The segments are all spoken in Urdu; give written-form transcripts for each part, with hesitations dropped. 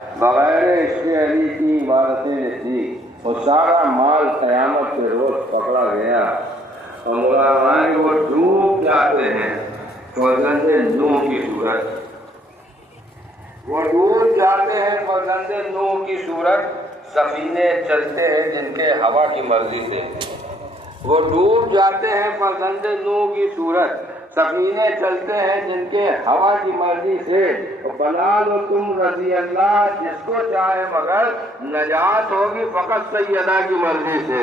بغیر عشق علی کی عبادتیں نصیب اور سارا مال قیامت کے روز پکڑا گیا اور ملائمائیں وہ ڈوب جاتے ہیں فرزند نوح کی صورت، وہ ڈوب جاتے ہیں فرزند نوح کی صورت، سفینے چلتے ہیں جن کے ہوا کی مرضی سے، وہ ڈوب جاتے ہیں فرزند نوح کی صورت، سفینے چلتے ہیں جن کے ہوا کی مرضی سے، بنا لو تم رضی اللہ جس کو چاہے مگر نجات ہوگی فقط سیدہ کی مرضی سے،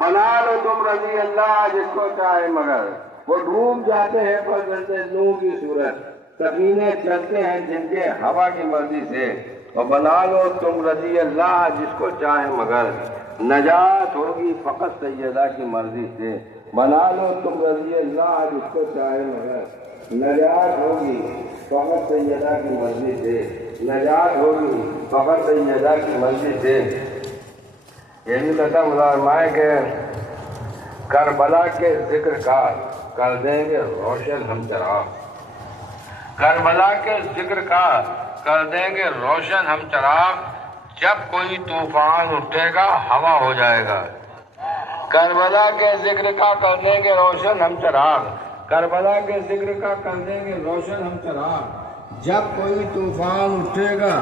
بنا لو تم رضی اللہ جس کو چاہے مگر، وہ ڈوب جاتے ہیں فرزند نوح کی صورت، سفینے چلتے ہیں جن کے ہوا کی مرضی سے، اور بنا لو تم رضی اللہ جس کو چاہے مگر نجات ہوگی فقط سیدہ کی مرضی سے، بنا لو تم رضی اللہ جس کو چاہے مگر نجات ہوگی فقط سیدہ کی مرضی سے، نجات ہوگی فقط سیدہ کی مرضی سے۔ یہ بھی کہتا ملائمائے کہ کربلا کے ذکر کا کر دیں گے روشن ہم چراغ، کربلا کے ذکر کا کر دیں گے روشن ہم چراغ، جب کوئی طوفان اٹھے گا ہوا ہو جائے گا، کربلا کے ذکر کا کر دیں گے روشن ہم چراغ، کربلا کے ذکر کا کر دیں گے روشن ہم چراغ، جب کوئی طوفان اٹھے گا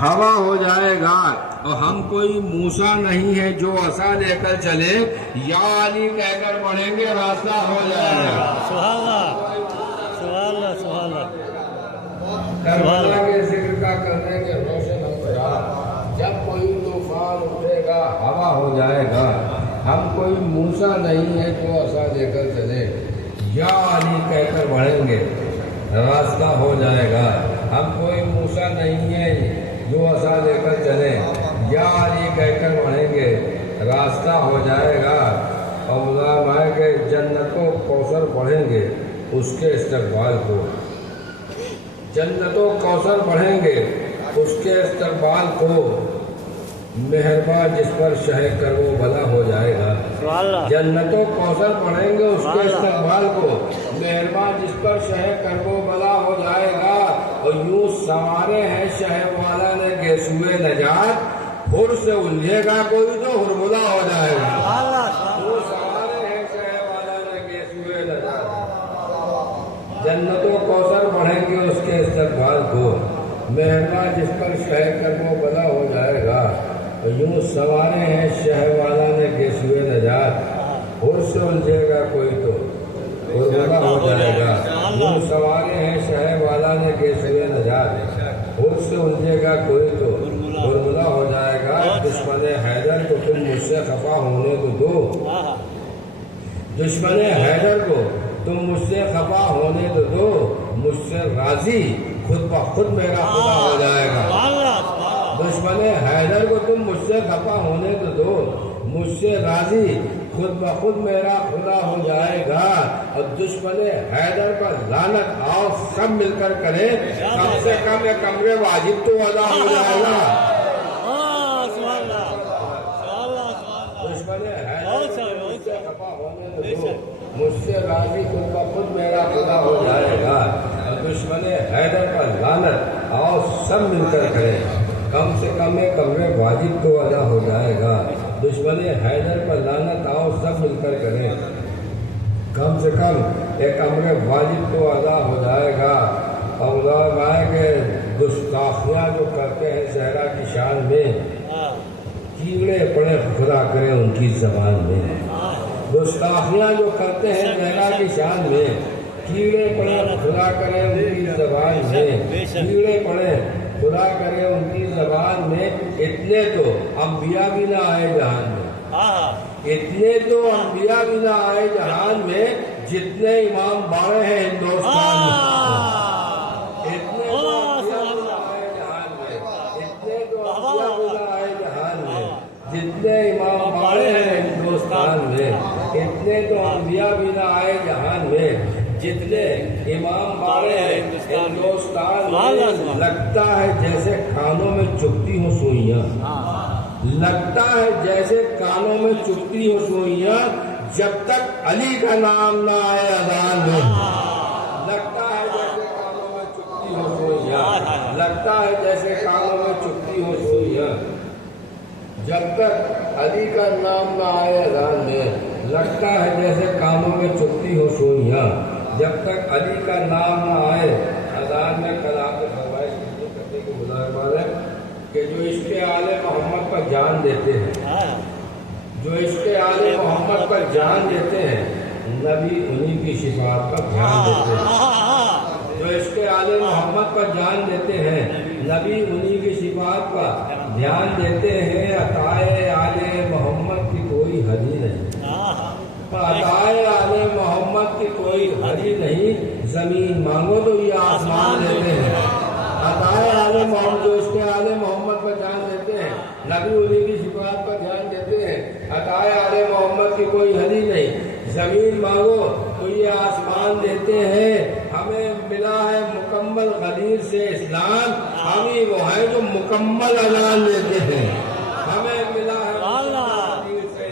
ہوا ہو جائے گا، اور ہم کوئی موسیٰ نہیں ہے جو عصا لے کر چلے، یا علی کہہ کر بڑھیں گے راستہ ہو جائے گا۔ سبحان اللہ سبحان اللہ سبحان اللہ۔ کربلا کے ذکر کا کر دیں گے روشن ہم چراغ، جب کوئی طوفان اٹھے گا ہوا ہو جائے گا، ہم کوئی موسیٰ نہیں ہے جو عصا لے کر چلے، یا علی کہہ کر بڑھیں گے راستہ ہو جائے گا، ہم کوئی موسیٰ نہیں ہے جو عصا لے کر چلے، یا علی کہہ کر بڑھیں گے راستہ ہو جائے گا، اور ملائمائے کہ جنت و کوثر پڑھیں گے اس کے استقبال کو، جنت و کوثر پڑھیں گے اس کے استقبال کو، مہربان جس پر شہ کر وہ بھلا ہو جائے گا، جنت و کوثر پڑھیں گے اس کے استقبال کو، مہربان جس پر شہ کر وہ بھلا ہو جائے گا، اور یوں سوارے ہیں شہ والا نے گیسوئے نجات، ہر سے الجھے گا کوئی تو ہرملا ہو جائے گا، یوں سوارے ہیں شہ والا نے گیسوئے نجات، جنت و کوثر پڑھیں گے اس کے استقبال کو، مہربان جس پر شہ کر وہ بھلا ہو جائے گا، یوں سوارے ہیں شہ والا نے گیسوئے نجات، ہر سے الجھے گا کوئی تو ہرملا ہو جائے گا، یوں سوارے ہیں شہ والا نے گیسوئے نجات، ہر سے الجھے گا کوئی تو ہرملا ہو جائے گا، دشمن حیدر کو تم مجھ سے خفا ہونے تو دو، دشمن حیدر کو تم مجھ سے خفا ہونے تو دو، مجھ سے راضی خود بخود میرا خدا ہو جائے گا، دشمن حیدر کو تم مجھ سے خفا ہونے تو دو، مجھ سے راضی خود بخود میرا خدا ہو جائے گا، اور دشمن حیدر پر لعنت آؤ سب مل کر کریں، کم سے کم ایک امر واجب تو ادا ہو جائے گا، دشمن حیدر کو مجھ سے خفا ہونے تو دو، مجھ سے راضی خود بخود میرا خدا ہو جائے گا، اور دشمن حیدر پر لعنت آؤ سب مل کر کریں، کم سے کم ایک امر واجب تو ادا ہو جائے گا، دشمن حیدر پر لعنت آؤ سب مل کر کریں، کم سے کم ایک امر واجب تو ادا ہو جائے گا، اور ملائمائے کہ گستاخیاں جو کرتے ہیں صحرا کی شان میں، کیڑے پڑے خدا کریں ان کی زبان میں، گستاخیاں جو کرتے ہیں صحرا کی شان میں، کیڑے پڑے خدا کریں ان کی زبان میں، کیڑے پڑے خدا کرے ان کی زبان میں، اتنے تو انبیاء بھی نہ آئے جہان میں، اتنے تو انبیاء بھی نہ آئے جہان میں جتنے امام باڑے ہیں ہندوستان میں، اتنے تو انبیاء بھی نہ آئے جہان میں، اتنے تو انبیاء بھی نہ آئے جہان میں جتنے امام باڑے ہیں ہندوستان میں، اتنے تو انبیاء بھی نہ آئے جہان میں جتنے امام باڑے ہیں ہندوستان میں، لگتا ہے جیسے کانوں میں چبھتی ہوں سوئیاں، لگتا ہے جیسے کانوں میں چبھتی ہوں سوئیاں، جب تک علی کا نام نہ آئے اذان میں، لگتا ہے جیسے کانوں میں چبھتی ہوں سوئیاں، لگتا ہے جیسے کانوں میں جب تک علی کا نام نہ آئے اذان میں لگتا ہے جیسے کانوں میں چبھتی ہو سوئیاں، جب تک علی کا نام نہ آئے اذان میں کلام فرمائش کرنے کی مظاہرہ ہے کہ جو عشق آل محمد پر جان دیتے ہیں، جو عشق آل محمد پر جان دیتے ہیں، نبی انہی کی شفاعت پر دھیان دیتے ہیں۔ جو عشق آل محمد پر جان دیتے ہیں، نبی انہی کی شفاعت پر دھیان دیتے ہیں۔ عطائے آل محمد کی کوئی حد ہی نہیں، عطائے آل محمد کی کوئی حد ہی نہیں، زمین مانگو تو یہ آسمان دیتے ہیں۔ عطائے آل محمد، جو عشق آل محمد پر جان دیتے ہیں، نبی انہی کی شفاعت پر دھیان دیتے ہیں۔ عطائے آل محمد کی کوئی حد ہی نہیں، زمین مانگو تو یہ آسمان دیتے ہیں۔ ہمیں ملا ہے مکمل غدیر سے اسلام، ہم ہی وہ ہیں جو مکمل اذان دیتے ہیں۔ ہمیں ملا ہے غدیر سے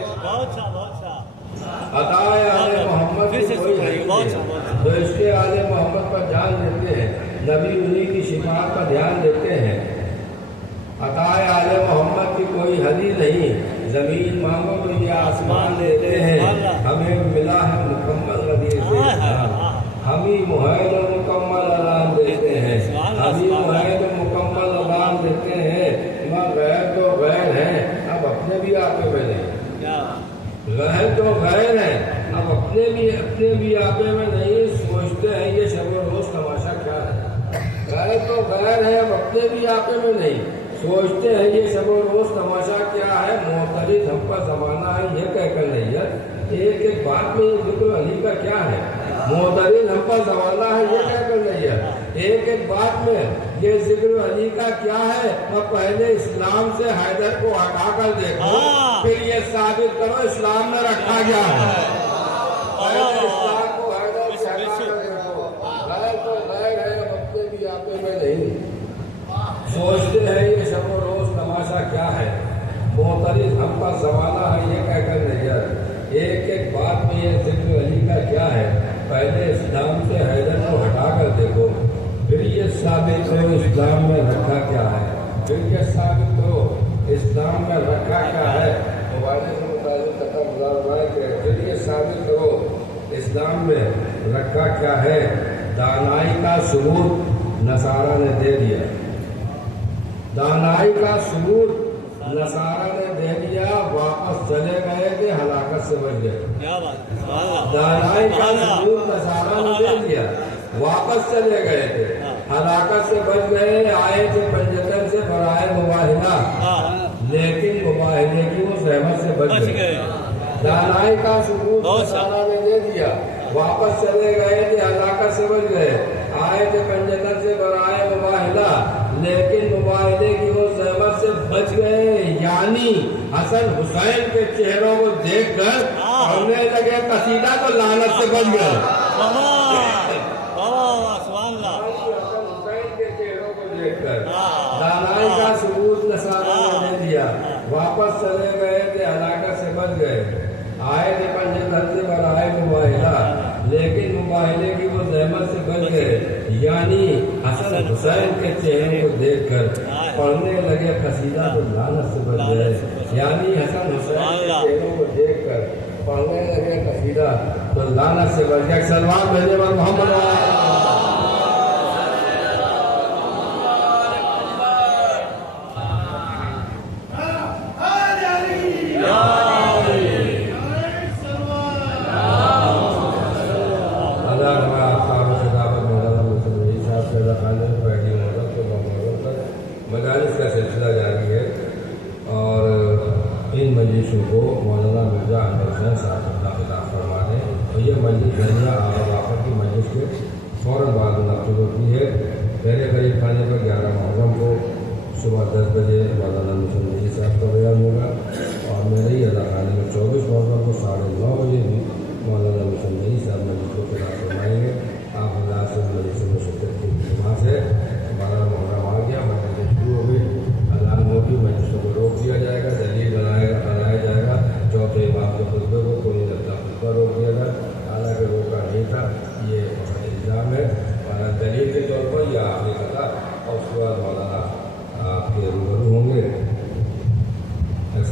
عطائے آل محمد کی کوئی حد نہیں، جو عشق آل محمد پر جان دیتے ہیں، نبی انہی کی شفاعت پر دھیان دیتے ہیں۔ عطائے آل محمد کی کوئی حد ہی نہیں، زمین مانگو تو یہ آسمان دیتے ہیں۔ ہمیں ملا ہے مکمل غدیر سے اسلام، ہم ہی معاہد مکمل اذان دیتے ہیں، ہم ہی معاہد مکمل اذان دیتے ہیں۔ غیر تو غیر ہیں، اب اپنے بھی آپے میں نہیں، غیر تو غیر ہیں، اب اپنے بھی آپے میں نہیں، سوچتے ہیں یہ شب و روز تماشا کیا ہے۔ غیر تو غیر ہے، اب اپنے بھی آپے میں نہیں، سوچتے ہیں یہ شب و روز تماشا کیا ہے۔ معترض ہم پر زمانہ ہے یہ کہہ کر نہیں ہے، ایک ایک بات میں یہ ذکر علی کا کیا ہے۔ معترض ہم پر زمانہ ہے یہ کہہ کر نہیں ہے، ایک ایک بات میں یہ ذکر علی کا کیا ہے۔ اور پہلے اسلام سے حیدر کو ہٹا کر دیکھو، پھر یہ ثابت کرو اسلام میں رکھا گیا ہے۔ پہلے اسلام کو حیدر سے ہٹا کر دیکھو، غیر تو غیر ہے، اب اپنے بھی آپے میں نہیں، سوچتے ہیں یہ شب و روز تماشا کیا ہے۔ معترض ہم پر زمانہ ہے یہ کہہ کر نہیں ہے، ایک ایک بات میں یہ ذکر علی کا کیا ہے۔ پہلے اسلام سے حیدر کو ہٹا کر دیکھو، پھر یہ ثابت کرو اسلام میں رکھا کیا ہے، پھر یہ ثابت کرو اسلام میں رکھا کیا ہے۔ موبائل سے متعلق قطع گزار کہ پھر یہ ثابت کرو اسلام میں رکھا کیا ہے۔ دانائی کا ثبوت نصارہ نے دے دیا، دانائی کا ثبوت نصارہ نے دے دیا، واپس چلے گئے کہ ہلاکت سے بچ گئے۔ دانائی کا ثبوت نصارہ نے دے دیا، واپس چلے گئے تھے، ہلاکت سے بچ گئے۔ آئے تھے پنجتن سے برائے مباہلہ، لیکن مباہلے کی وہ زحمت سے بچ گئے۔ دانائی کا ثبوت نصارہ نے دے دیا، واپس چلے گئے تھے، ہلاکت سے بچ گئے۔ آئے تھے پنجتن سے برائے مباہلہ، لیکن مباہلے کی وہ زحمت سے بچ گئے۔ یعنی حسن حسین کے چہروں کو دیکھ کر پڑھنے لگے قصیدہ تو لعنت سے بچ گئے۔ حسن حسین کے چہروں کو دیکھ کر دانائی کا ثبوت نصارہ نے دے دیا، واپس چلے گئے تھے، ہلاکت سے بچ گئے۔ آئے تھے پنجتن سے برائے مباہلہ، لیکن مباہلے کی وہ زحمت سے بچ گئے۔ یعنی حسن حسین کے چہرے کو دیکھ کر پڑھنے لگے قصیدہ تو لعنت سے بچ گئے۔ یعنی حسن حسین کے چہروں کو دیکھ کر پڑھنے لگے قصیدہ تو لعنت سے بچ گئے۔ سلمان بھیجنے پر محمد مجالس کا سلسلہ جاری ہے، اور ان مجلسوں کو مولانا مرزا احمد حسین صاحب اللہ خطاب فرما دیں۔ اور یہ مجلس ذریعہ آغا واقع کی مجلس کے فوراً بعد منعقد ہوتی ہے۔ پہلے قریب خانے پر 11 محرم کو صبح 10 بجے مولانا مشن نجی صاحب کا بیان ہوگا، اور میرے ہی ادا خانے میں 24 محرم کو 9:30 بجے بھی مولانا مشن نجی صاحب مجلس کو خطاب فرمائیں گے۔ آپ حضرات سے مجلس میں شرکت کی خدمات ہے۔ 12 محرم آ گیا، مجلس شروع ہو گئی، اعلان ہوگی، مجلسوں کو روک دیا جائے گا، دلیل بنایا جائے گا، چوتھے امام کے خطبے کو کوئی لگتا خطبہ روک دیا گا، حالانکہ روکا نہیں تھا، یہ الزام ہے۔ دلیل کے طور پر یہ آخری قطع، اور اس کے بعد مولانا آپ کے روبرو ہوں گے۔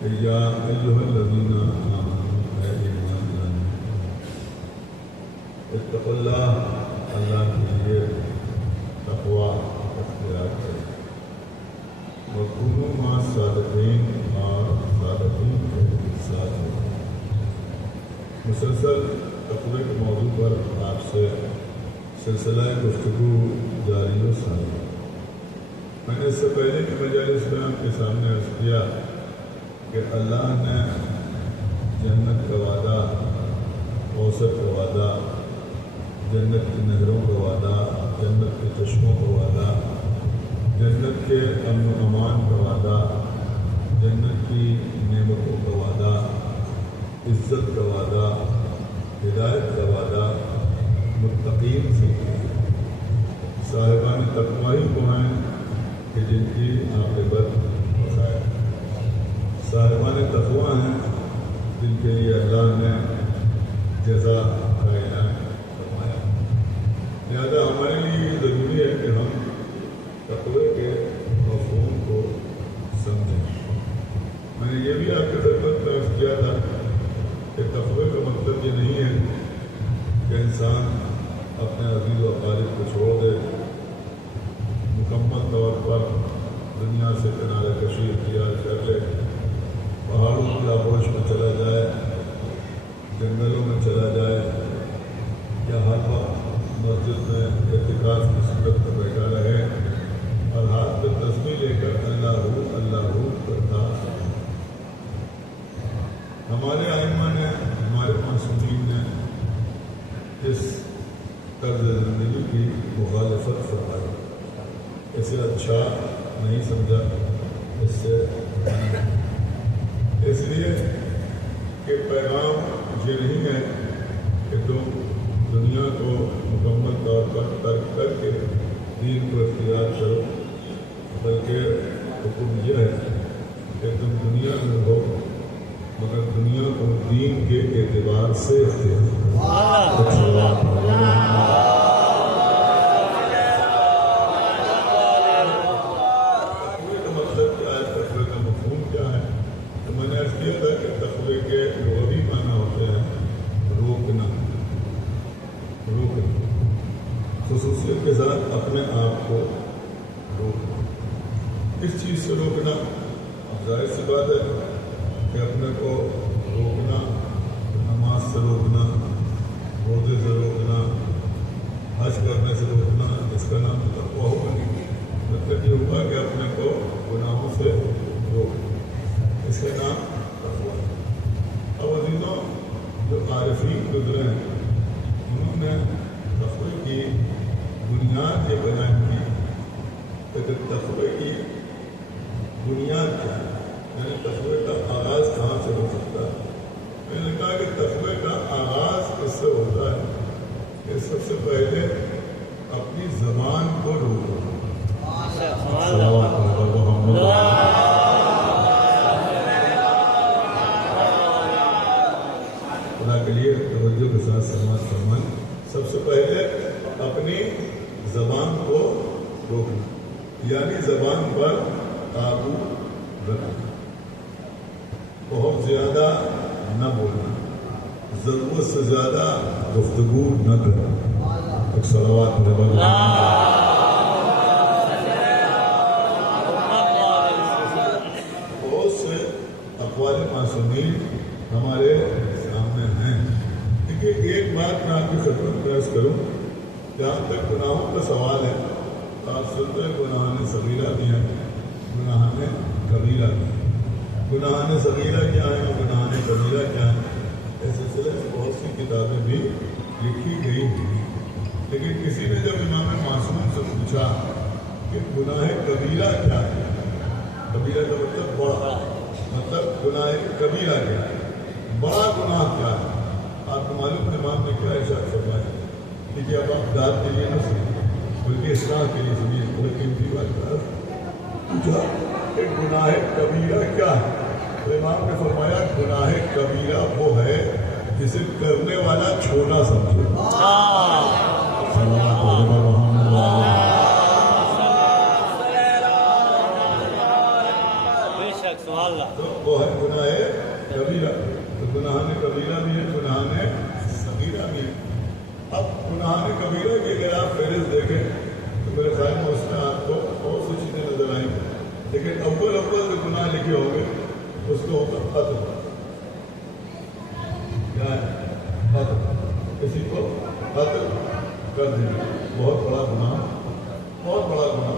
کہ یا ایھا الذین آمنوا اے ایمان لانے اتقوا اللہ اللہ کے لیے تقوی اختیار کریں وکونوا مع الصادقین اور صادقین کے ساتھ رہیں۔ مسلسل تقوی کے موضوع پر آپ سے سلسلہ گفتگو جاری و ساری ہے۔ میں نے اس سے پہلے کی مجالس میں آپ کے سامنے عرض کیا کہ اللہ نے جنت کا وعدہ، کوثر کا وعدہ، جنت کی نہروں کا وعدہ، جنت کے چشموں کا وعدہ، جنت کے امن و امان کا وعدہ، جنت کی نعمتوں کا وعدہ، عزت کا وعدہ، ہدایت کا وعدہ متقین سے صاحبان تقوی کو ہیں کہ جن کی عاقبت خیر، صاحبان تقوی ہیں جن کے لیے اللہ نے جزا کا اعلان فرمایا۔ لہذا ہمارے لیے یہ ضروری ہے کہ ہم تقوی کے مفہوم کو سمجھیں۔ میں نے یہ بھی آپ کے خدمت میں عرض کیا تھا کہ تقوی کا مطلب یہ نہیں ہے کہ انسان اپنے عزیز و اقارب کو چھوڑ دے، مکمل طور پر دنیا سے کنارہ کشی اختیار کر لے، پہاڑوں کی آغوش میں چلا جائے، جنگلوں میں چلا جائے، یا ہر وقت مسجد میں اعتکاف کی صورت میں بیٹھا رہے اور ہاتھ میں تسبیح لے کر اللہ ہو کرتا۔ ہمارے ائمہ نے، ہمارے معصومین نے اس طرز زندگی کی مخالفت فرمائی، اسے اچھا نہیں سمجھا، اس سے اس لیے کہ پیغام یہ نہیں ہے کہ تم دنیا کو مکمل طور پر ترک کر کے دین کو اختیار کرو، بلکہ حکم یہ ہے کہ تم دنیا میں رہو مگر دنیا کو دین کے اعتبار سے اختیار کرو۔ خصوصیت کے ساتھ اپنے آپ کو روکنا۔ کس چیز سے روکنا؟ اب ظاہر سی بات ہے کہ اپنے کو روکنا، نماز سے روکنا، روزے سے روکنا، حج کرنے سے روکنا، اس کا نام تقویٰ ہوگا نہیں۔ مطلب یہ ہوگا کہ اپنے کو گناہوں سے روکنا، اس کا نام تقویٰ ہے۔ اب عزیزوں، جو عارفین گزرے ہیں انہوں نے تقوی کی بنیاد یہ بیان کی کہ تقوی کی بنیاد کیا ہے، یعنی تقوی کا آغاز کہاں سے ہو سکتا ہے۔ میں نے کہا کہ تقوی کا آغاز کس سے ہوتا ہے کہ سب سے پہلے اپنی زبان کو روکو۔ خدا کے لیے توجہ کے ساتھ سماعت فرمائیں۔ سب سے پہلے اپنی زبان کو روکنا، یعنی زبان پر قابو رکھنا، بہت زیادہ نہ بولنا، ضرورت سے زیادہ گفتگو نہ کرنا۔ ایک صلوات بہت سے اقوال معصومین ہمارے سامنے ہیں۔ دیکھیے ایک بات میں آپ کی خدمت میں عرض کروں، جہاں تک گناہوں کا سوال ہے آپ سنتے ہیں گناہان صغیرہ بھی ہیں، گناہان کبیرہ بھی ہیں۔ گناہان صغیرہ کیا ہیں اور گناہان کبیرہ کیا ہیں، اس سلسلے میں بہت سی کتابیں بھی لکھی گئی ہیں۔ لیکن کسی نے جب امام معصوم سے پوچھا کہ گناہ کبیرہ کیا ہے، کبیرہ کا مطلب بڑا، مطلب گناہ کبیرہ کیا ہے، بڑا گناہ کیا ہے، آپ کو معلوم امام نے کیا ارشاد فرمایا؟ کہ اب آپ داد کے لیے نہ سنیے بلکہ اصلاح کے لیے سنیے، لیکن بھی بات پوچھا کہ گناہ کبیرہ کیا ہے، تو امام نے فرمایا گناہ کبیرہ وہ ہے جسے کرنے والا چھوٹا سمجھے۔ سبحان اللہ تو وہ ہے گناہ کبیرہ. تو گناہ کبیرہ بھی ہے, گناہ صغیرہ بھی ہے. اب گناہ کبیرہ کی اگر آپ فہرست دیکھیں تو میرے خیال میں اس میں آپ کو بہت سی چیزیں نظر آئیں گی, لیکن اول جو گناہ لکھے ہوں گے اس کو ہوتا قتل. کیا ہے؟ قتل. کسی کو قتل کر دینا بہت بڑا گناہ, بہت بڑا گناہ.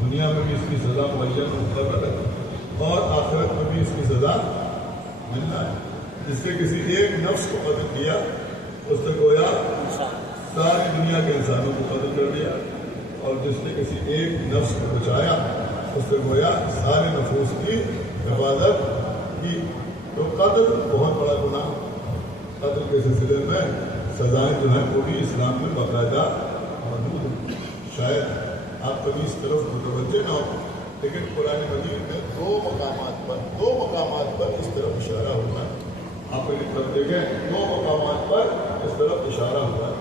دنیا میں بھی اس کی سزا معین مقرر ہے اور آخرت میں بھی اس کی سزا ملنا ہے. جس نے کسی ایک نفس کو قتل کیا اس نے گویا ساری دنیا کے انسانوں کو قتل کر دیا, اور جس نے کسی ایک نفس کو بچایا اس نے گویا سارے نفوس کی حفاظت کی. تو قتل بہت بڑا گناہ. قتل کے سلسلے میں سزائیں جو ہیں وہ بھی اسلام میں باقاعدہ موجود ہیں. شاید آپ کبھی اس طرف متوجہ نہ ہو, لیکن قرآن مجید میں دو مقامات پر اس طرف اشارہ ہوتا ہے. آپ کو دیکھیں, دو مقامات پر اس طرف اشارہ ہوتا ہے.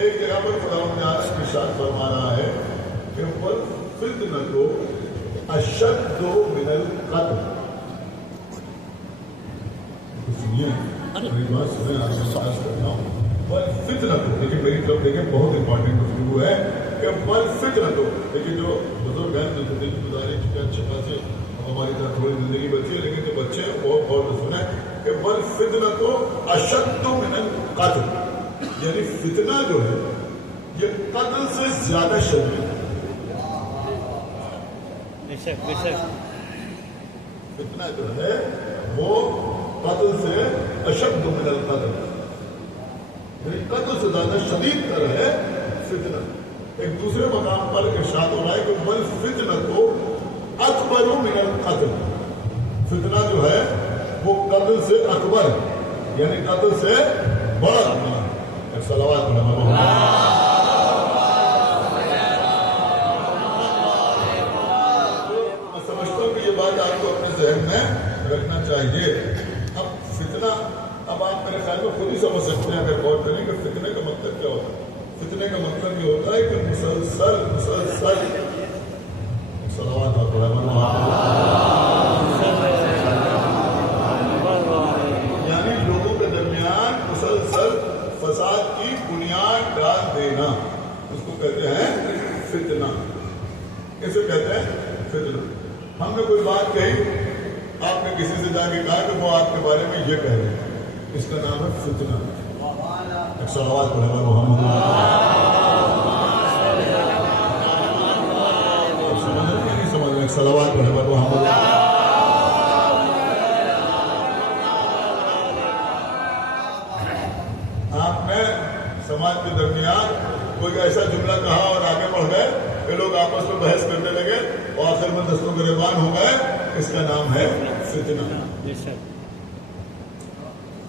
ایک جگہ پر خداوند نے ارشاد فرما رہا ہے کہ وَالْفِتْنَةُ أَشَدُّ مِنَ الْقَتْلِ. سنیے میری بات سنیں, آپ سے عرض کرتا ہوں. وَالْفِتْنَةُ, لیکن میری طرف دیکھیں بہت امپورٹنٹ گفتگو ہے کہ وَالْفِتْنَةُ, لیکن جو بزرگ ہیں جو زندگی گزاری چکے اچھے خاصے, ہماری طرح تھوڑی زندگی بچی ہے, لیکن جو بچے ہیں وہ غور سے سنیں کہ وَالْفِتْنَةُ أَشَدُّ مِنَ الْقَتْلِ, یعنی فتنہ جو ہے یہ قتل سے زیادہ شدید ہے. فتنہ جو ہے وہ قتل سے اشد من القتل, یعنی قتل سے زیادہ شدید تر ہے فتنہ. ایک دوسرے مقام پر ارشاد ہو رہا ہے کہ وَالْفِتْنَةُ أَكْبَرُ مِنَ الْقَتْلِ, فتنہ جو ہے وہ قتل سے اکبر ہے, یعنی قتل سے بڑا گناہ ہے. صلوات میں سمجھتا ہوں کہ یہ بات آپ کو اپنے ذہن میں رکھنا چاہیے. اب فتنہ, اب آپ میرے خیال میں خود ہی سمجھ سکتے ہیں اگر غور کریں کہ فتنے کا مطلب کیا ہوتا ہے. فتنے کا مطلب یہ ہوتا ہے کہ مسلسل صلوات یعنی لوگوں کے درمیان مسلسل فساد کی بنیاد ڈال دینا, اس کو کہتے ہیں فتنہ. کیسے کہتے ہیں فتنہ؟ ہم نے کوئی بات کہی, آپ نے کسی سے جا کے کہا کہ وہ آپ کے بارے میں یہ کہہ رہے ہیں, اس کا نام ہے فتنہ. صلوات پڑھے محمد. سمجھ رہے نہیں سمجھ رہے؟ صلوات پڑھے محمد. آپ نے سماج کے درمیان کوئی ایسا جملہ کہا اور آگے بڑھ گئے کہ لوگ آپس میں بحث کرنے لگے اور آخر میں دستوں گریبان ہو گئے, اس کا نام ہے فتنہ.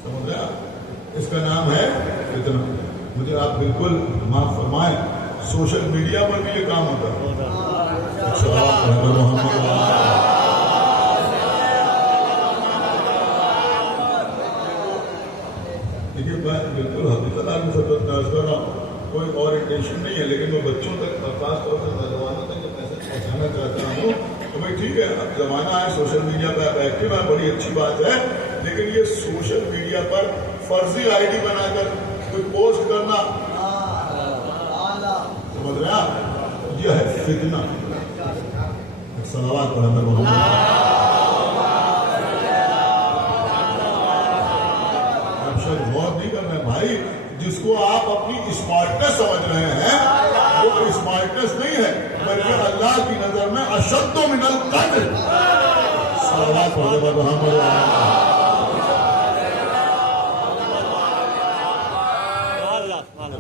سمجھ رہے آپ, اس کا نام ہے فتنہ. مجھے آپ بالکل معاف فرمائیں, سوشل میڈیا پر بھی یہ کام ہوتا ہے. دیکھیے میں بالکل حقیقت آپ کو عرض کر رہا ہوں, کوئی اور انٹینشن نہیں ہے, لیکن میں بچوں تک خاص طور سے نوجوانوں تک یہ میسج پہنچانا چاہتا ہوں کہ بھائی ٹھیک ہے, اب زمانہ ہے سوشل میڈیا پہ آپ ایکٹیو ہے, بڑی اچھی بات ہے, لیکن یہ سوشل میڈیا پر فرضی آئی ڈی بنا کر کوئی پوسٹ کرنا, سمجھ رہے ہیں, یہ ہے فتنہ. صلوات پڑھے محمد. آپ شاید غور نہیں کر رہے بھائی, جس کو آپ اپنی اسمارٹنس سمجھ رہے ہیں وہ اسمارٹنس نہیں ہے, بلکہ اللہ کی نظر میں اشد من القتل. صلوات پڑھے محمد.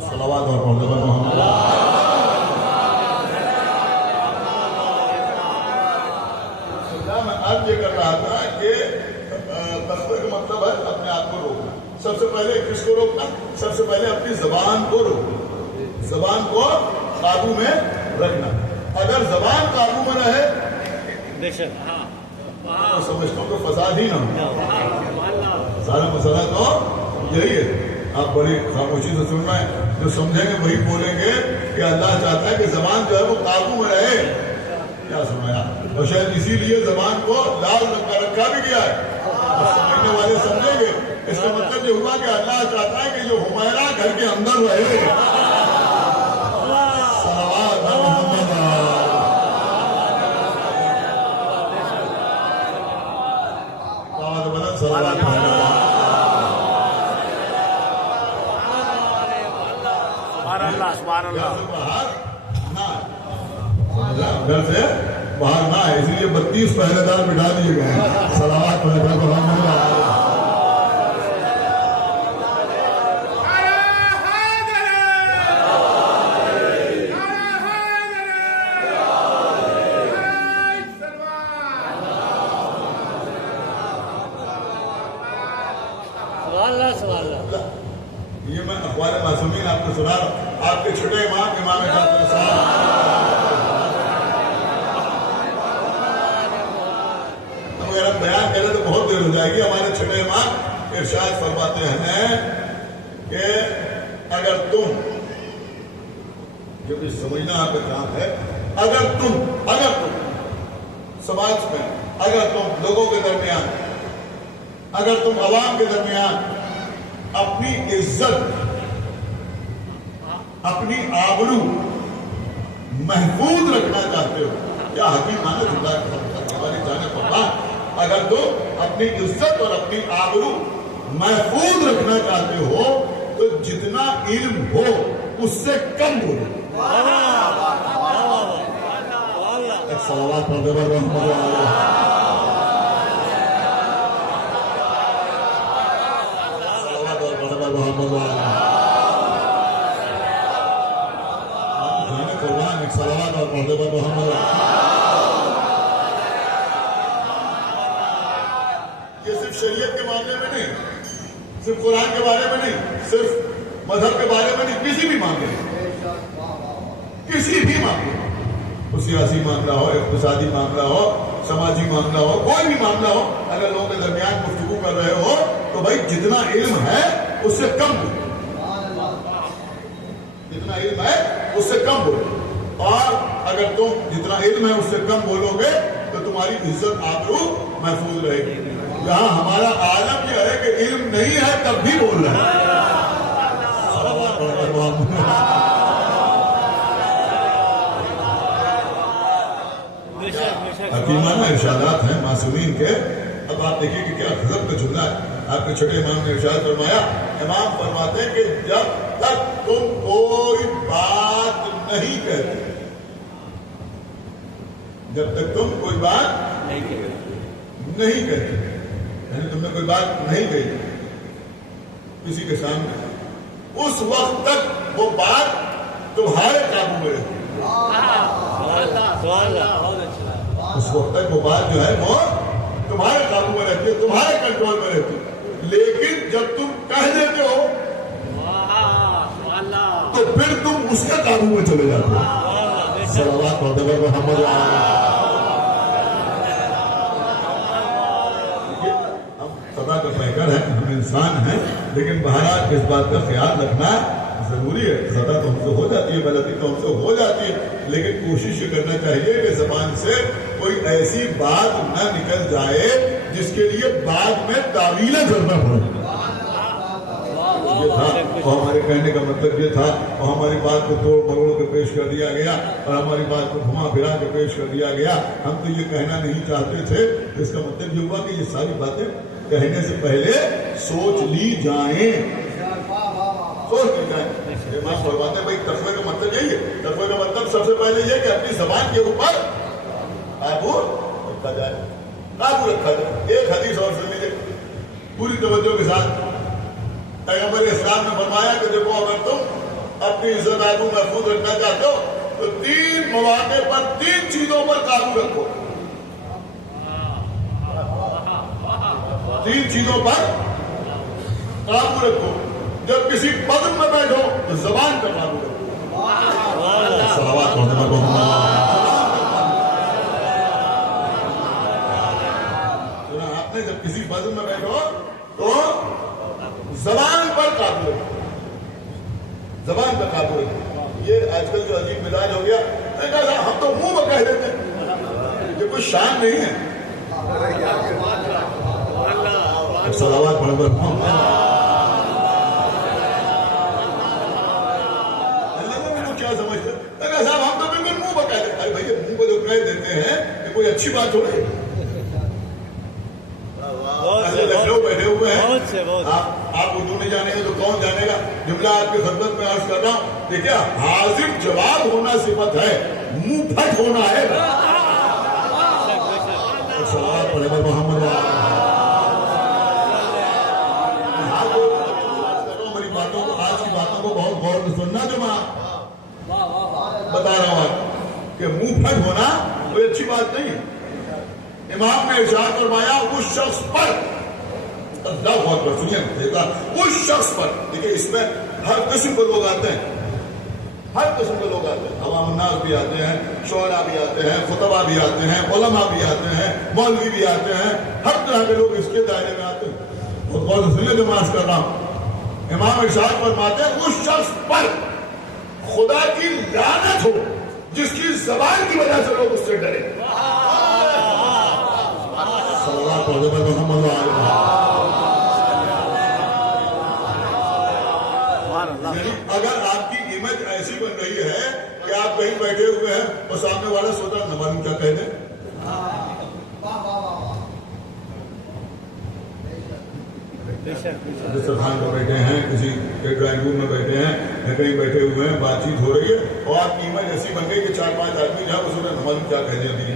صلوات اور پڑھے محمد. میں آج یہ کر رہا تھا کہ تقوی کا مطلب ہے اپنے آپ کو روکنا. سب سے پہلے کس کو روکنا؟ سب سے پہلے اپنی زبان کو روکنا, زبان کو قابو میں رکھنا. اگر زبان قابو میں رہے تو سمجھتا ہوں کہ فساد ہی نہ ہو. سارا مسئلہ تو یہی ہے. آپ بڑی خاموشی سے سن رہے ہیں, جو سمجھیں گے وہی بولیں گے کہ اللہ چاہتا ہے کہ زبان جو ہے وہ قابو میں رہے. کیا سنایا؟ اور شاید اسی لیے زبان کو لال رنگ کا رکھا بھی گیا ہے. اور سمجھنے والے سمجھیں گے اس کا مطلب یہ ہوا کہ اللہ چاہتا ہے کہ جو حمیرہ گھر کے اندر رہے. صلوات محمد. صلوات محمد. گھر سے باہر نہ ہے، اس لیے 32 پہرے دار بٹھا دیے گئے ہیں. صلوات محمد. یہ میں اخبار معصومین آپ کو سنا رہا ہوں. آپ کے چھوٹے امام جعفر صاحب اگر ہم بیان کریں تو بہت دیر ہو جائے گی. ہمارے چھوٹے امام ارشاد فرماتے ہیں کہ اگر تم، جو بھی سمجھنا آپ کا کام ہے، اگر تم سماج میں، اگر تم لوگوں کے درمیان، اگر تم عوام کے درمیان اپنی عزت، اپنی آبرو محفوظ رکھنا چاہتے ہو، کیا حکیم مانا ہماری جانے پر، اگر تم اپنی عزت اور اپنی آبرو محفوظ رکھنا چاہتے ہو تو جتنا علم ہو اس سے کم بولو. صلوات پڑھتے ہوئے رحمت اللہ. صلوات اور پڑھتے ہوئے محمد. یہ صرف شریعت کے معاملے میں نہیں، صرف قرآن کے بارے میں نہیں، صرف مذہب کے بارے میں نہیں، کسی بھی معاملے میں، کسی بھی معاملے میں، وہ سیاسی معاملہ ہو، اقتصادی معاملہ ہو، سماجی معاملہ ہو، کوئی بھی معاملہ ہو، اگر لوگوں کے درمیان گفتگو کر رہے ہو تو بھائی جتنا علم ہے اس سے کم بولو. جتنا علم ہے اس سے کم بولو. اور اگر تم جتنا علم ہے اس سے کم بولو گے تو تمہاری عزت آبرو محفوظ رہے گی. یہاں ہمارا عالم یہ ہے کہ علم نہیں ہے تب بھی بول رہے ہیں. حکیمانہ ارشادات ہیں معصومین کے. اب آپ دیکھیے کہ کیا غضب کا جملہ ہے. آپ کے چھوٹے امام نے ارشاد فرمایا، امام فرماتے ہیں کہ جب تک تم کوئی بات نہیں کہتے، جب تک تم کوئی بات نہیں کہتے، یعنی تم نے کوئی بات نہیں کہی کسی کے سامنے، اس وقت تک وہ بات تمہارے قابو میں رہتی ہے. اس وقت تک وہ بات جو ہے وہ تمہارے قابو میں رہتی ہے، تمہارے کنٹرول میں رہتی ہے. لیکن جب تم کہہ دیتے ہو تو پھر تم اس کے قابو میں چلے جاتے ہو. صلوات محمد. ہم سدا کا پیکر ہیں، ہم انسان ہیں، لیکن بہرحال اس بات کا خیال رکھنا ضروری ہے. سدا تو ہم سے ہو جاتی ہے، غلطی تو ہم سے ہو جاتی ہے، لیکن کوشش یہ کرنا چاہیے کہ زبان سے کوئی ایسی بات نہ نکل جائے جس کے لیے بعد میں تعویلیں کرنا پڑے. یہ تھا اور ہمارے کہنے کا مطلب یہ تھا، اور ہماری بات کو توڑ مروڑ کے پیش کر دیا گیا اور ہماری بات کو گھما پھرا کے پیش کر دیا گیا. ہم تو یہ کہنا نہیں چاہتے تھے. اس کا مطلب یہ ہوا کہ یہ ساری باتیں کہنے سے پہلے سوچ لی جائیں، سوچ لی جائیں. امام فرماتے ہیں بھائی تقوی کا مطلب یہی ہے. تقوی کا مطلب سب سے پہلے یہ کہ اپنی زبان کے اوپر قابو رکھا جائے، قابو رکھا جائے. ایک حدیث اور سن لیجیے پوری توجہ کے ساتھ. پیغمبر اسلام نے فرمایا کہ دیکھو اگر تم اپنی عزت آبرو محفوظ رکھنا چاہتے ہو تو 3 مواقع پر 3 چیزوں پر قابو رکھو. 3 چیزوں پر قابو رکھو. جب کسی پدم میں بیٹھو تو زبان پر قابو رکھو. صلوات آپ نے جب کسی پدم میں بیٹھو تو زبان پر قابو رکھو، زبان پر قابو رکھو. یہ آج کل جو عجیب مزاج ہو گیا، ہم تو منہ میں کہہ دیتے ہیں. یہ کوئی شان نہیں ہے. صلوات پڑھ کر کیا سمجھتے ہیں صاحب ہم تو بالکل منہ بکا دیتے. ارے بھائی منہ کو جو کہہ دیتے ہیں کہ کوئی اچھی بات ہو رہی ہے. لکھنؤ بیٹھے ہوئے ہیں, آپ اردو نہیں جانے گا تو کون جانے گا. جملہ آپ کی خدمت میں عرض کر رہا ہوں. دیکھیے حاضر جواب ہونا صفت ہے, منہ پھٹ ہونا ہے. صلوات پڑھے پر محمد میری باتوں کو, آج کی باتوں کو بہت غور سے سننا. جو میں بتا رہا ہوں کہ منہ پھٹ ہونا کوئی اچھی بات نہیں ہے. امام نے ارشاد فرمایا اس شخص پر, اللہ بہت پر سنیے, اس شخص پر. دیکھیں اس میں ہر قسم کے لوگ آتے ہیں, ہر قسم کے لوگ آتے ہیں. عوام الناس بھی آتے ہیں, شعراء بھی آتے ہیں, خطبہ بھی آتے ہیں, علماء بھی آتے ہیں, مولوی بھی آتے ہیں. ہر طرح کے لوگ اس کے دائرے میں آتے ہیں. بہت غور سے سنیے جو میں عرض کر رہا ہوں. امام ارشاد فرماتے ہیں اس شخص پر خدا کی لعنت ہو جس کی زبان کی وجہ سے لوگ اس سے ڈرے. اگر آپ کی امیج ایسی بن رہی ہے کہ آپ کہیں بیٹھے ہوئے ہیں اور سامنے والا سوچا نہ معلوم کیا کہہ دیں. دسترخوان پر بیٹھے ہیں, کسی کے ڈرائنگ روم میں بیٹھے ہیں, یا کہیں بیٹھے ہوئے ہیں, بات چیت ہو رہی ہے اور آپ کی امیج ایسی بن گئی کہ 4-5 آدمی جہاں اس نے نہ معلوم کیا کہہ دیا.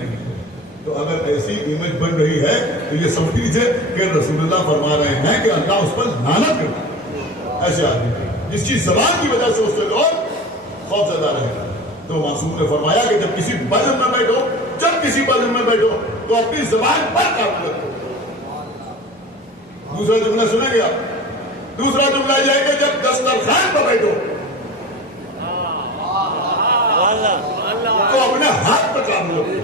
تو اگر ایسی امیج بن رہی ہے تو یہ سمجھ لیجیے کہ رسول اللہ فرما رہے ہیں کہ اللہ اس پر لعنت کرتا ہے ایسے آدمی جس کی زبان کی وجہ سے اس سے لوگ خوف زدہ رہے. تو معصوم نے فرمایا کہ جب کسی بزم میں بیٹھو تو اپنی زبان پر قابو رکھو. دوسرا جملہ سنیں گے آپ. دوسرا جملہ یہ ہے کہ جب دسترخوان پر بیٹھو تو اپنے ہاتھ پر قابو رکھو.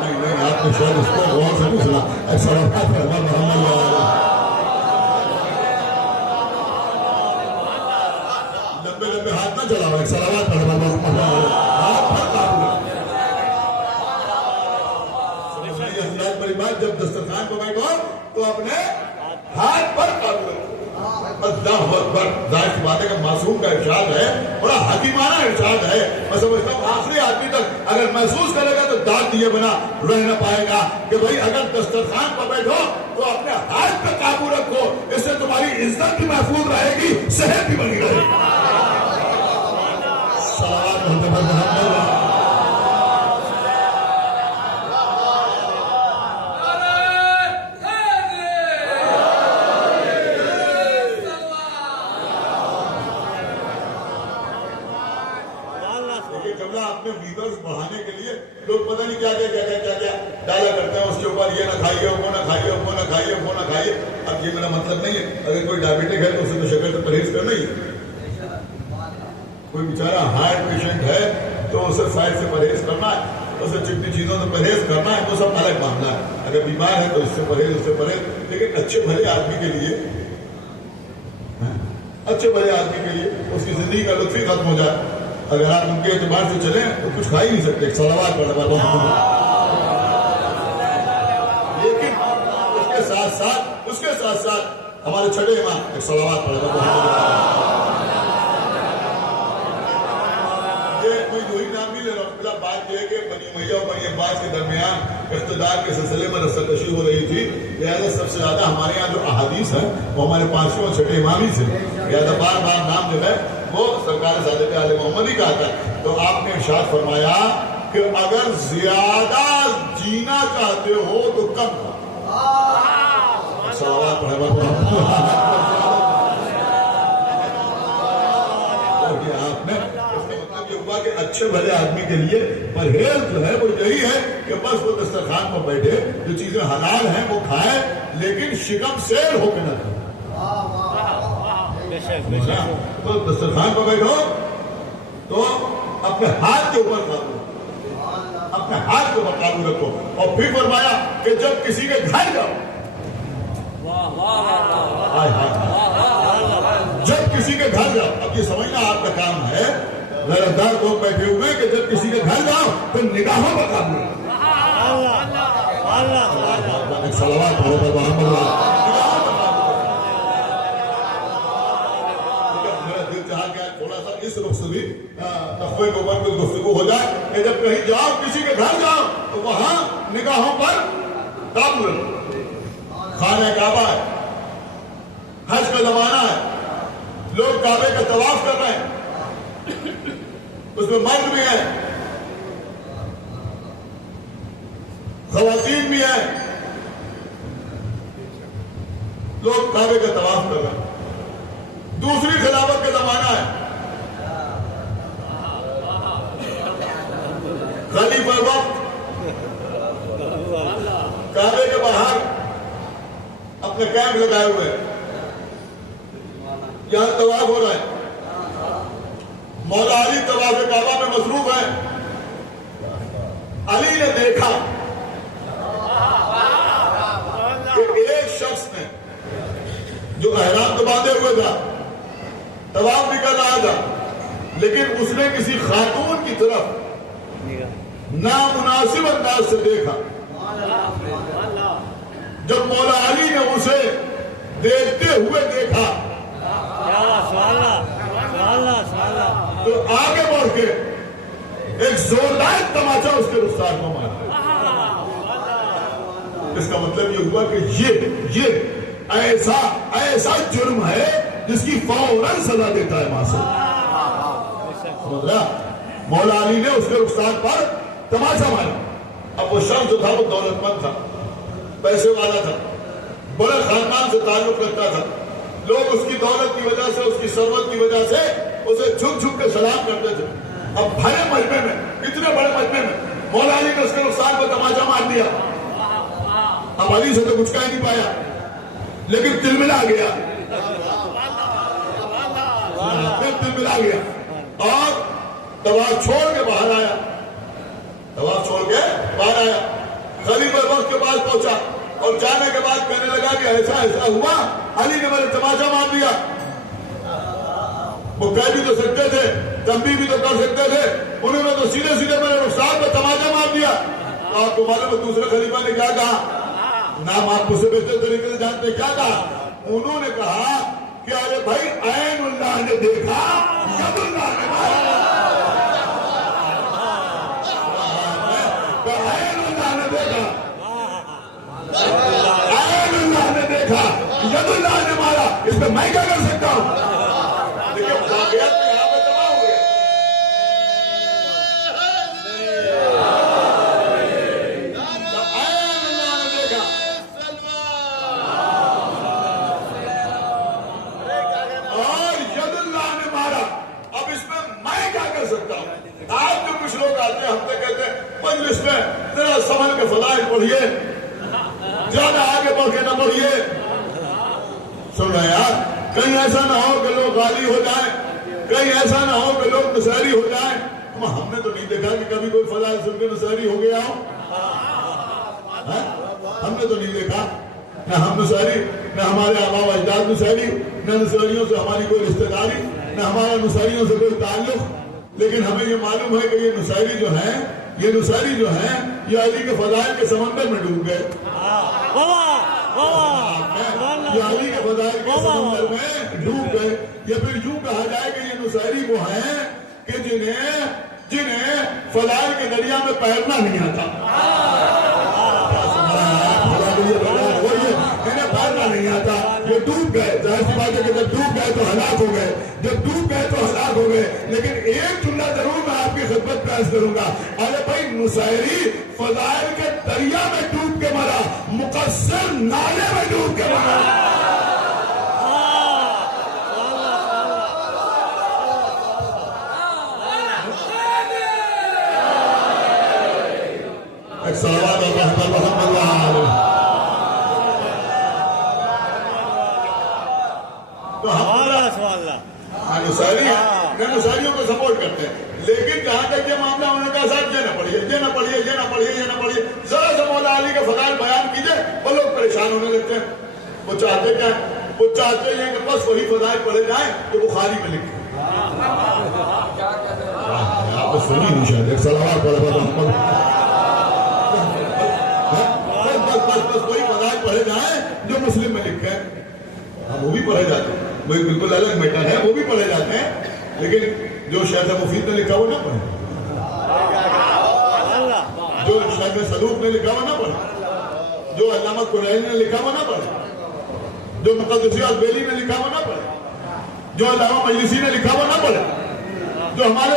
نہیں آپ نے شاید اس کو غور سے نہیں سنا. لمبے ہاتھ نہ چلاؤ. ایک صلوات پڑھ بڑی بات. جب دسترخوان پر بیٹھو تو اپنے ہاتھ پر قابو رکھو. اللہ اکبر. ظاہر سی بات ہے کہ معصوم کا ارشاد ہے, بڑا حکیمانہ ارشاد ہے. میں سمجھتا ہوں آخری آدمی تک اگر محسوس کرے گا تو داد دیے بنا رہ نہ پائے گا کہ بھائی اگر دسترخوان پر بیٹھو تو اپنے ہاتھ پہ قابو رکھو. اس سے تمہاری عزت بھی محفوظ رہے گی, صحت بھی بنی رہے گی. بڑھانے کے لیے لوگ پتہ نہیں کیا ڈالا کرتے ہیں اس کے اوپر. یہ نہ کھائیے, وہ نہ کھائیے, وہ نہ کھائیے, وہ نہ کھائیے. اب یہ میرا مطلب نہیں ہے اگر کوئی ڈائبٹک ہے تو اسے تو شکر سے پرہیز کرنا ہی ہے. کوئی بیچارہ ہارٹ پیشنٹ ہے تو اسے فیٹ سے پرہیز کرنا ہے, اسے چکنی چیزوں سے پرہیز کرنا ہے. وہ سب الگ معاملہ ہے. اگر بیمار ہے تو اس سے پرہیز, اس سے پرہیز. لیکن اچھے بھلے آدمی کے لیے, اچھے بھلے آدمی کے لیے اس کی زندگی کا لطف ہی ختم ہو جائے. اگر آپ ان کے اعتبار سے چلیں تو کچھ کھا ہی نہیں سکتے. ایک صلوات پڑھ رہا ہوں. لیکن اس کے ساتھ ساتھ ہمارے چھٹے امام ایک صلوات پڑھ رہا ہوں. یہ کوئی دو ہی نام نہیں لے رہا ہوں. بات یہ ہے کہ بنی امیہ اور بنی عباس کے درمیان اقتدار کے سلسلے میں رساکشی ہو رہی تھی. لہٰذا سب سے زیادہ ہمارے یہاں جو احادیث ہیں وہ ہمارے پانچویں اور چھٹے امام ہی سے. لہٰذا بار بار نام جو ہے وہ سرکار صادق آل محمد ہی کا آتا ہے. تو آپ نے ارشاد فرمایا کہ اگر زیادہ جینا چاہتے ہو تو کم کرو. صلوات پڑھے آپ نے. اس کا مطلب یہ ہوا کہ اچھے بھلے آدمی کے لیے پرہیز جو ہے وہ یہی ہے کہ بس وہ دسترخوان پر بیٹھے, جو چیزیں حلال ہیں وہ کھائے, لیکن شکم سیر ہو کے نہ کھائے. تو دسترخوان پر بیٹھو تو اپنے ہاتھ کے اوپر قابو رکھو, اپنے ہاتھ کے اوپر قابو رکھو. اور پھر فرمایا کہ جب کسی کے گھر جاؤ, جب کسی کے گھر جاؤ, اب یہ سمجھنا آپ کا کام ہے, غیرتدار لوگ بیٹھے ہوئے ہیں کہ جب کسی کے گھر جاؤ تو نگاہوں پر قابو رکھو. ایک صلوات پڑھو پر محمد اللہ. میرا دل چاہا کہ تھوڑا سا اس رخ سے بھی تقوی کے اوپر کوئی گفتگو ہو جائے کہ جب کہیں جاؤ کسی کے گھر جاؤ تو وہاں نگاہوں پر قابو رکھو. خانہ کعبہ ہے, حج کا زمانہ ہے, لوگ کعبے کا طواف کر رہے ہیں, اس میں مرد بھی ہیں, خواتین بھی ہیں, لوگ کعبے کا طواف کر رہے ہیں. دوسری خلافت کا زمانہ ہے, خلیفہ وقت کعبے کے باہر اپنے کیمپ لگائے ہوئے ہیں, یہاں طواف ہو رہا ہے. مولا علی طواف کعبہ میں مصروف ہے. علی نے دیکھا کہ ایک شخص نے جو احرام تو باندھے ہوئے تھا, طواف بھی کر رہا تھا, لیکن اس نے کسی خاتون کی طرف نامناسب انداز سے دیکھا. جب مولا علی نے اسے دیکھتے ہوئے دیکھا تو آگے بڑھ کے ایک زوردار تماچا اس کے رخسار کو مارا. اس کا مطلب یہ ہوا کہ یہ ایسا جرم ہے جس کی فوراً سزا دیتا ہے معصوم. سمجھ رہا؟ مولا علی نے اس کے رخسار پر تماچا مارا. اب وہ شخص جو تھا وہ دولت مند تھا, پیسے والا تھا, بڑے خاندان سے تعلق رکھتا تھا. لوگ اس کی دولت کی وجہ سے, اس کی ثروت کی وجہ سے اسے جھک جھک کے سلام کرتے تھے. اب بڑے مجمع میں, اتنے بڑے مجمع میں مولا علی نے اس کے رخسار پر تماچا مار دیا. اب علی سے تو کچھ کہہ نہیں پایا, لیکن تلملا گیا, تلملا گیا اور طواف چھوڑ کے باہر آیا. طواف چھوڑ کے باہر آیا, خلیفہ وقت کے پاس پہنچا اور جانے کے بعد کہنے لگا کہ ایسا ایسا ہوا, علی نے میرے تماچا مار دیا. وہ کہہ بھی تو سکتے تھے, تنبیہ بھی تو کر سکتے تھے, انہوں نے تو سیدھے سیدھے میرے رخسار پہ تماچا مار دیا. آپ کو معلوم ہے دوسرے خلیفہ نے کیا کہا؟ نام آپ اسے بہتر طریقے سے جانتے کیا کہا؟ انہوں نے کہا کہ ارے بھائی عین اللہ نے دیکھا, ید اللہ نے مارا. عین اللہ نے دیکھا, عین اللہ نے دیکھا, ید اللہ نے مارا. اس پہ میں کیا کر سکتا ہوں؟ دیکھیں واقعات میں یہاں پہ جمع ہوئے. عین اللہ نے دیکھا اور ید اللہ نے مارا. اب اس میں میں کیا کر سکتا ہوں؟ آج جو کچھ لوگ آتے ہیں ہم سے کہتے ہیں مجلس میں ذرا سمجھ کے فضائل پڑھیے, زیادہ آگے بڑھ کے نہ بڑھیے. سن رہے ہیں یار, کہیں ایسا نہ ہو کہ لوگ غالی ہو جائیں, کہیں ایسا نہ ہو کہ لوگ نصیری ہو جائیں. ہم نے تو نہیں دیکھا کہ کبھی کوئی فضائل سن کے نصیری ہو گیا ہو. ہم نے تو نہیں دیکھا, نہ ہم نصیری, نہ ہمارے آبا و اجداد نصیری, نہ نصیریوں سے ہماری کوئی رشتہ داری, نہ ہمارا نصیریوں سے کوئی تعلق. لیکن ہمیں یہ معلوم ہے کہ یہ نصیری جو ہیں یہ علی کے فضائل کے سمندر میں ڈوب گئے. یہ علی کے فضائل کے سمندر میں ڈوب گئے. یا پھر یوں کہا جائے کہ یہ نصیری وہ ہیں کہ جنہیں فضائل کے دریا میں تیرنا نہیں آتا. انہیں تیرنا نہیں آتا, یہ ڈوب گئے. ظاہر سی بات ہے کہ جب ڈوب گئے تو ہلاک ہو گئے, لیکن ایک جملہ ضرور میں آپ کی خدمت پیش کروں گا. ارے بھائی نصیری فضائل کے دریا میں ڈوب کے مرا, مقصر نالے میں ڈوب کے مرا. ایک صلوات اور رحمت محمد اللہ علیہ. تو نصیریوں کو سپورٹ کرتے ہیں, لیکن جہاں تک یہ معاملہ انہوں نے کہا صاحب یہ نہ پڑھیے, ذرا سا مولا علی کے فضائل بیان کیجئے. وہ لوگ پریشان ہونے لگتے ہیں. وہ چاہتے کیا ہیں؟ وہ چاہتے ہیں کہ بس وہی فضائل پڑھے جائیں جو بخاری میں لکھے. بس سنی نہیں شاید ایک صلوات پڑھ بس وہی فضائل پڑھے جائیں جو مسلم میں لکھے ہیں. ہم وہ بھی پڑھے جاتے ہیں, وہ ایک بالکل الگ میٹر ہے, وہ بھی پڑھے جاتے ہیں, لیکن جو شیخ مفید نے لکھا وہ نہ پڑھے, جو شیخ صدوق نے لکھا وہ نہ پڑھے, جو علامہ قرائنی نے لکھا وہ نہ پڑھے, جو مقدسی البیلی نے لکھا وہ نہ پڑھے, جو علامہ مجلسی نے لکھا وہ نہ پڑھے, جو ہمارے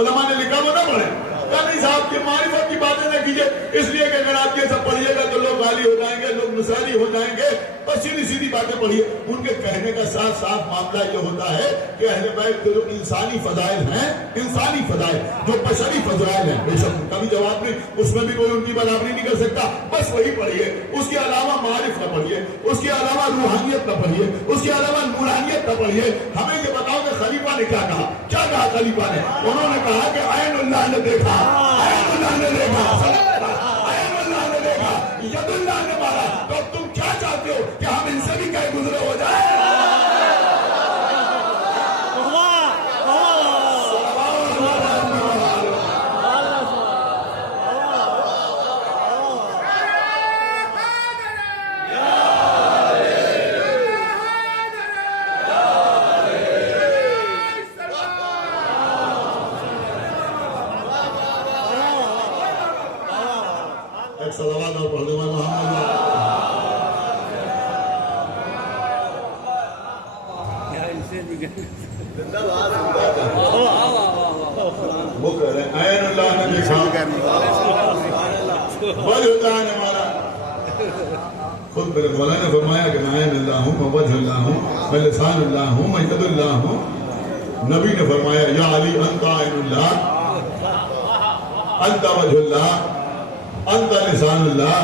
علماء نے لکھا وہ نہ پڑھے. نہیں صاحب کی معرفت کی باتیں نہ کیجئے, اس لیے کہ اگر آپ یہ سب پڑھیے گا تو لوگ غالی ہو جائیں گے, لوگ مثالی ہو جائیں گے. بس سیدھی سیدھی باتیں پڑھیے. ان کے کہنے کا صاف صاف معاملہ یہ ہوتا ہے کہ اہل بیت کے جو انسانی فضائل ہیں, انسانی فضائل جو بشری فضائل ہیں, بے شک کبھی جواب نہیں, اس میں بھی کوئی ان کی برابری نہیں کر سکتا, بس وہی پڑھیے. اس کے علاوہ معارف نہ پڑھیے, اس کے علاوہ روحانیت نہ پڑھیے, اس کے علاوہ نورانیت نہ پڑھیے. ہمیں یہ بتاؤ کہ خلیفہ نے کیا کہا, کیا کہا خلیفہ نے؟ انہوں نے کہا کہ عین اللہ نے دیکھا, عین اللہ نے دیکھا, عین اللہ نے دیکھا, ید اللہ نے مارا. تو تم کیا چاہتے ہو کہ ہم ان سے بھی کہیں گزرے ہو جائیں؟ صلوات اور پڑھنے والے محمد وہ کہہ رہے ہیں عین اللہ نے دیکھا, وجہ اللہ نے مارا. خود میرے مولا نے فرمایا کہ میں عین اللہ ہوں, میں وجہ اللہ ہوں, میں لسان اللہ ہوں, میں ید اللہ ہوں. نبی نے فرمایا یا علی انت عین اللہ, انت وجہ اللہ, انت لسان اللہ,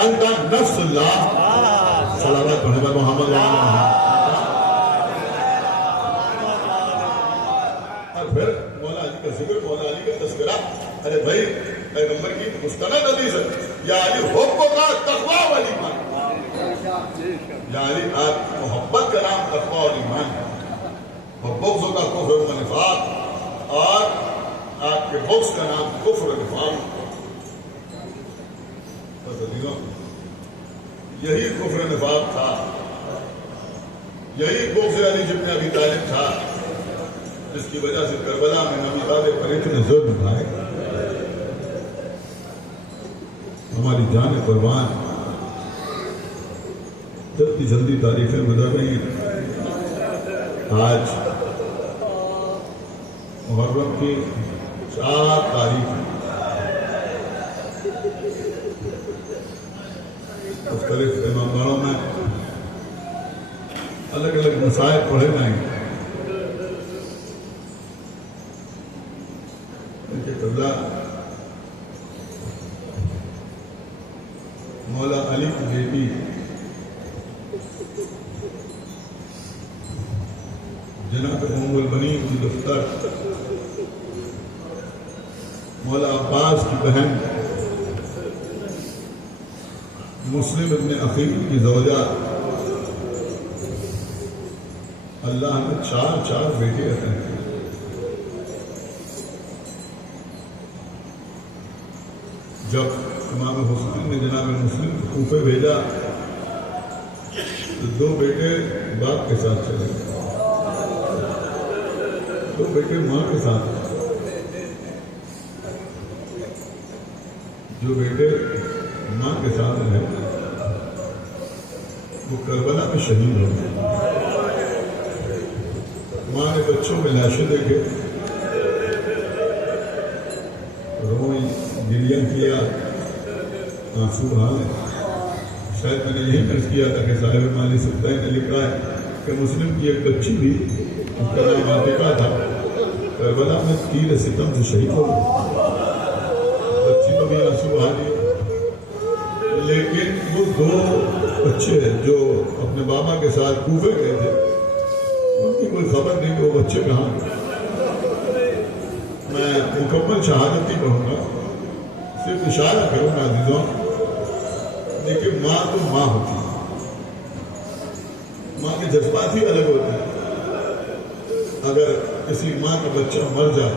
انت نفس اللہ. صلوات پڑھنے پر محمد وعلیہ. اور پھر مولا علی کا ذکر, مولا علی کا تذکرہ. ارے بھائی پیغمبر کی مستند حدیث ہے, یا علی حب کا تقویٰ والایمان. یا علی آپ محبت کا نام تقویٰ اور ایمان ہے, اور بغض کا کفر و نفاق, اور آپ کے بغض کا نام کفر و نفاق. یہی کفر نفاق تھا, یہی بغض علی ابن ابی طالب تھا, جس کی وجہ سے کربلا میں نبی والے پر اتنے ظلم اٹھائے. ہماری جان قربان جلدی جلدی تاریخیں گزر رہی ہیں. آج محرم کی 4 تاریخ مختلف امامباروں میں الگ الگ مسائل پڑھے جائیں گے. مولا علی کی بیٹی جناب ام البنین کی دفتر, مولا عباس کی بہن مسلم ابن عقیل کی زوجہ, اللہ نے 4 بیٹے عطا کیے. جب امام حسین نے جناب مسلم کو کوفے بھیجا تو 2 بیٹے باپ کے ساتھ چلے گئے, 2 بیٹے ماں کے ساتھ. جو بیٹے ماں کے ساتھ رہے وہ کربلا میں شہید ہو گئے. ماں نے بچوں میں لاشیں دیکھے, روئی گریہ کیا, آنسو بہائے. شاید میں نے یہی عرض کیا تھا کہ صاحب مالی سبتائی نے لکھا ہے کہ مسلم کی ایک بچی بھی, اس کا نام عاتقہ تھا, کربلا میں تیر ستم سے شہید ہو گئی. بچی کو بھی آنسو بہا دیے. لیکن وہ 2 بچے جو اپنے بابا کے ساتھ کوفے گئے تھے, ان کی کوئی خبر نہیں کہ وہ بچے کہاں گئے. میں مکمل شہادت نہیں کہوں گا, صرف اشارہ کروں گا عزیزوں. لیکن ماں تو ماں ہوتی ہے, ماں کے جذبات ہی الگ ہوتے ہیں. اگر کسی ماں کا بچہ مر جائے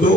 2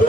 2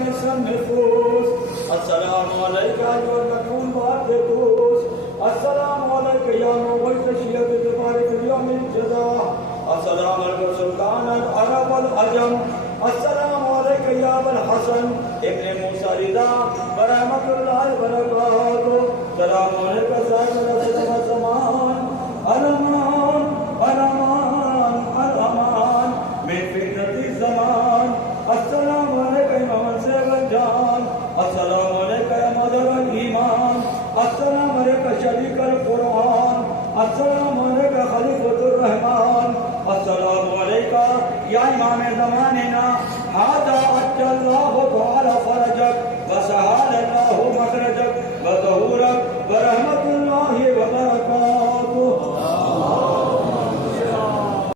نصف النفوس السلام عليك أيها المكون والقدوس السلام عليك يا نور التشييع بتبارك اليوم الجزاء السلام عليك سلطان العرب والعجم السلام عليك يا أبا الحسن ابن موسى رضا ورحمة الله وبركاته السلام عليك سيد الأسد والزمان الأمان الأمان الأمان من فتنة الزمان السلام عليك يا من سيف الجان السلام عليك يا مدر الإيمان السلام عليك شريك القرآن السلام عليك خليفة الرحمن السلام عليك يا إمام زماننا هذا